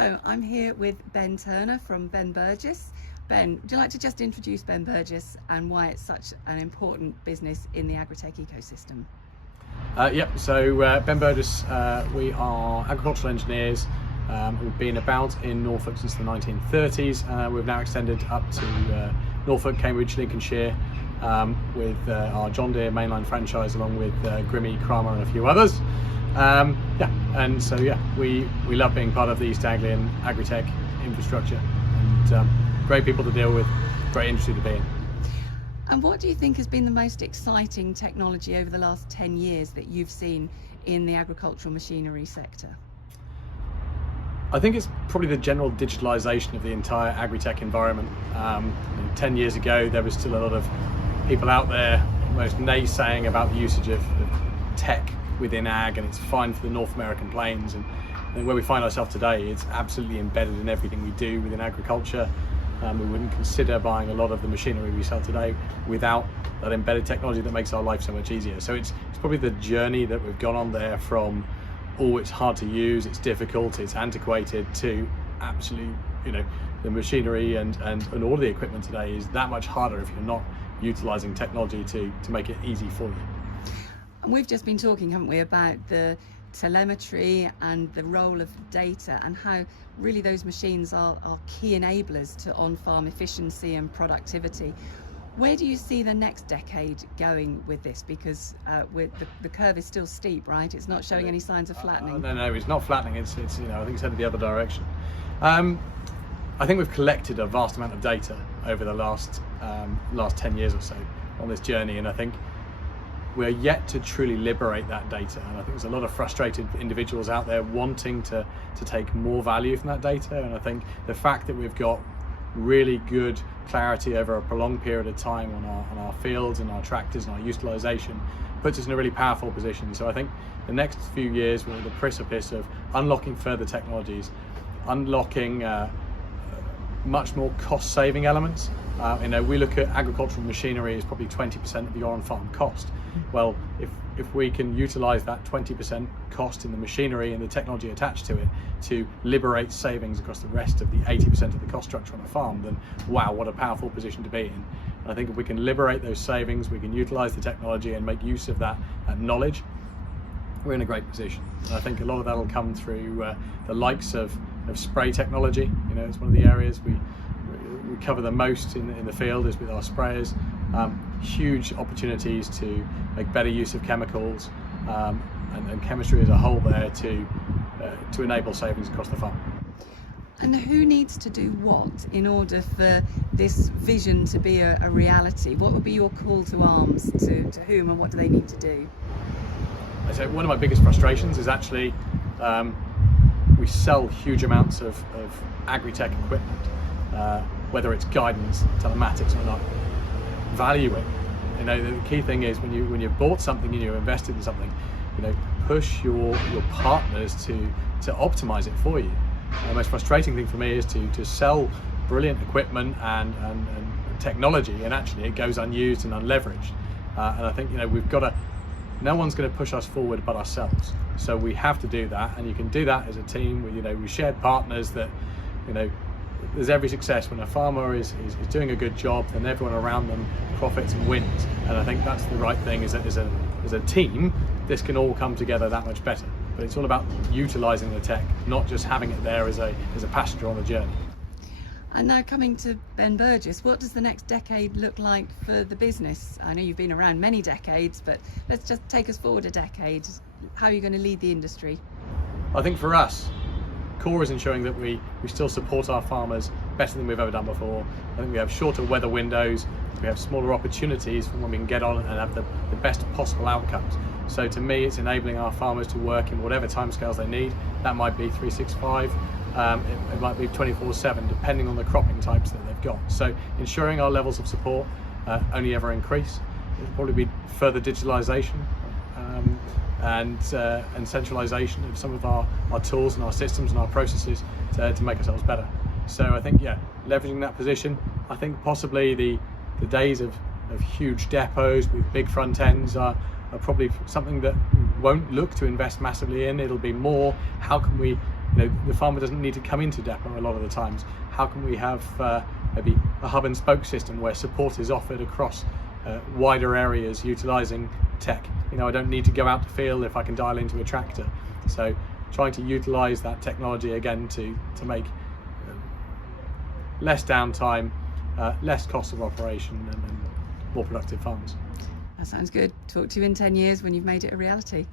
So I'm here with Ben Turner from Ben Burgess. Ben, would you like to just introduce Ben Burgess and why it's such an important business in the Agri-Tech ecosystem? So Ben Burgess, we are agricultural engineers who've been about in Norfolk since the 1930s. We've now extended up to Norfolk, Cambridge, Lincolnshire with our John Deere mainline franchise, along with Grimmy, Kramer and a few others. We love being part of the East Anglian Agri-Tech infrastructure, and great people to deal with, great industry to be in. And what do you think has been the most exciting technology over the last 10 years that you've seen in the agricultural machinery sector? I think it's probably the general digitalisation of the entire agri-tech environment. 10 years ago, there was still a lot of people out there almost naysaying about the usage of tech within ag, and it's fine for the North American plains. And where we find ourselves today, it's absolutely embedded in everything we do within agriculture. We wouldn't consider buying a lot of the machinery we sell today without that embedded technology that makes our life so much easier. So it's probably the journey that we've gone on there from, oh, it's hard to use, it's difficult, it's antiquated, to absolutely, the machinery and all of the equipment today is that much harder if you're not utilising technology to make it easy for you. And we've just been talking, haven't we, about the telemetry and the role of data and how really those machines are key enablers to on-farm efficiency and productivity. Where do you see the next decade going with this? Because the curve is still steep, right? It's not showing any signs of flattening. No, it's not flattening. It's I think it's headed the other direction. I think we've collected a vast amount of data over the last 10 years or so on this journey, and I think we're yet to truly liberate that data. And I think there's a lot of frustrated individuals out there wanting to take more value from that data. And I think the fact that we've got really good clarity over a prolonged period of time on our fields and our tractors and our utilisation puts us in a really powerful position. So I think the next few years we're at the precipice of unlocking further technologies, unlocking much more cost-saving elements. We look at agricultural machinery as probably 20% of your on-farm cost. Well, if we can utilise that 20% cost in the machinery and the technology attached to it to liberate savings across the rest of the 80% of the cost structure on a farm, then wow, what a powerful position to be in. And I think if we can liberate those savings, we can utilise the technology and make use of that knowledge, we're in a great position. And I think a lot of that will come through the likes of spray technology. It's one of the areas we cover the most in the field is with our sprayers. Huge opportunities to make better use of chemicals and chemistry as a whole there to enable savings across the farm. And who needs to do what in order for this vision to be a reality? What would be your call to arms to whom, and what do they need to do? I'd say one of my biggest frustrations is actually we sell huge amounts of agri-tech equipment, whether it's guidance, telematics or not. Value it. The key thing is when you've bought something and you've invested in something, push your partners to optimize it for you. The most frustrating thing for me is to sell brilliant equipment and technology, and actually it goes unused and unleveraged. And I think no one's going to push us forward but ourselves. So we have to do that, and you can do that as a team with shared partners that there's every success when a farmer is doing a good job, then everyone around them profits and wins. And I think that's the right thing. As a team, this can all come together that much better. But it's all about utilising the tech, not just having it there as a passenger on the journey. And now coming to Ben Burgess, what does the next decade look like for the business? I know you've been around many decades, but let's just take us forward a decade. How are you going to lead the industry? I think for us, core is ensuring that we still support our farmers better than we've ever done before. I think we have shorter weather windows, we have smaller opportunities from when we can get on and have the best possible outcomes. So to me, it's enabling our farmers to work in whatever timescales they need. That might be 365, it might be 24/7, depending on the cropping types that they've got. So ensuring our levels of support only ever increase. It'll probably be further digitalisation and centralisation of some of our tools and our systems and our processes to make ourselves better. So I think, leveraging that position. I think possibly the days of huge depots with big front ends are probably something that we won't look to invest massively in. It'll be more, how can we the farmer doesn't need to come into depot a lot of the times. How can we have maybe a hub and spoke system where support is offered across wider areas utilising tech? I don't need to go out to field if I can dial into a tractor. So trying to utilise that technology again to make less downtime, less cost of operation, and more productive farms. That sounds good. Talk to you in 10 years when you've made it a reality.